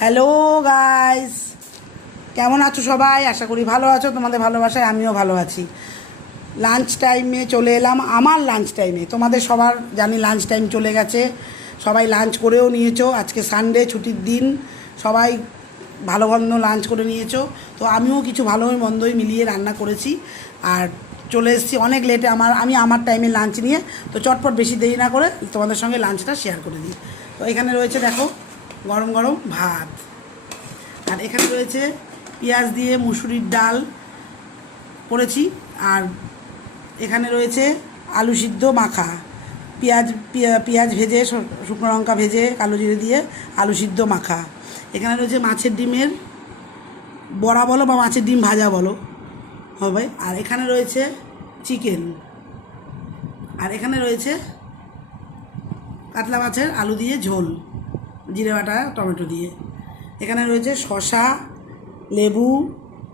Hello guys, কেমন আছো সবাই? আশা করি ভালো আছো। তোমাদের ভালোবাসায় আমিও ভালো আছি। লাঞ্চ টাইমে চলে এলাম, আমার লাঞ্চ টাইমে। তোমাদের সবার জানি লাঞ্চ টাইম চলে গেছে, সবাই লাঞ্চ করেও নিয়েছো। আজকে সানডে, ছুটির দিন, সবাই ভালো মন্দ লাঞ্চ করে নিয়েছো। তো আমিও কিছু ভালোই মন্দই মিলিয়ে রান্না করেছি আর চলে এসেছি অনেক লেটে। আমি আমার টাইমে লাঞ্চ নিয়ে, তো চটপট বেশি দেরি না করে তোমাদের সঙ্গে লাঞ্চটা শেয়ার করে দিই। তো এখানে রয়েছে দেখো গরম গরম ভাত, আর এখানে রয়েছে পেঁয়াজ দিয়ে মুসুরির ডাল করেছি, আর এখানে রয়েছে আলু সিদ্ধ মাখা, পেঁয়াজ ভেজে, শুকনো লঙ্কা ভেজে, কালো জিরে দিয়ে আলু সিদ্ধ মাখা। এখানে রয়েছে মাছের ডিমের বড়া বলো বা মাছের ডিম ভাজা বলো হবে, আর এখানে রয়েছে চিকেন, আর এখানে রয়েছে কাতলা মাছের আলু দিয়ে ঝোল, জিরে বাটা টমেটো দিয়ে। এখানে রয়েছে শসা, লেবু,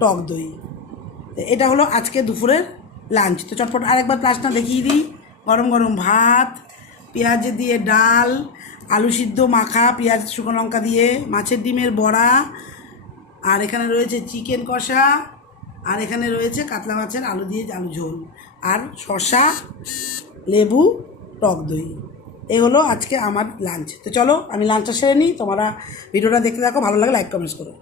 টক দই। এটা হলো আজকে দুপুরের লাঞ্চ। তো চটপট আরেকবার প্লাসটা দেখিয়ে দিই। গরম গরম ভাত, পেঁয়াজ দিয়ে ডাল, আলু সিদ্ধ মাখা, পেঁয়াজ শুকনো লঙ্কা দিয়ে, মাছের ডিমের বড়া, আর এখানে রয়েছে চিকেন কষা, আর এখানে রয়েছে কাতলা মাছের আলু দিয়ে আলু ঝোল, আর শসা, লেবু, টক দই। এই হলো আজকে আমার লাঞ্চ। তো চলো আমি লাঞ্চটা সেরে নিই, তোমরা ভিডিওটা দেখতে থাকো, ভালো লাগে লাইক কমেন্টস করো।